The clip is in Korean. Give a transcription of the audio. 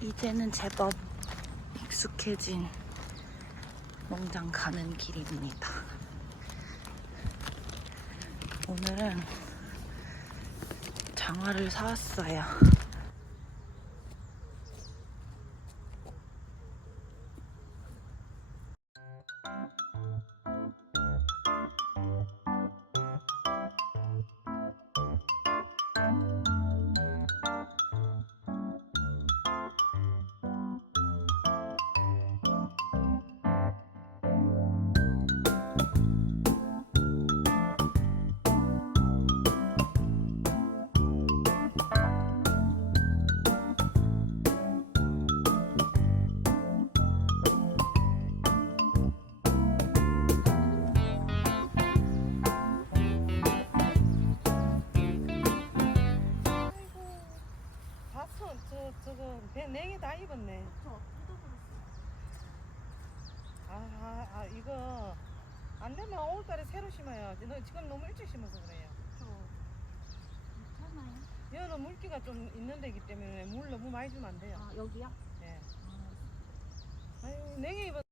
이제는 제법 익숙해진 농장 가는 길입니다. 오늘은 장화를 사왔어요. 저거 배 4개 다 입었네. 이거 안 되면 5월달에 새로 심어요. 너 지금 너무 일찍 심어서 그래요. 괜찮아요. 여기는 물기가 좀 있는 데이기 때문에 물 너무 많이 주면 안 돼요. 여기요? 네. 아, 아유, 4개 입었.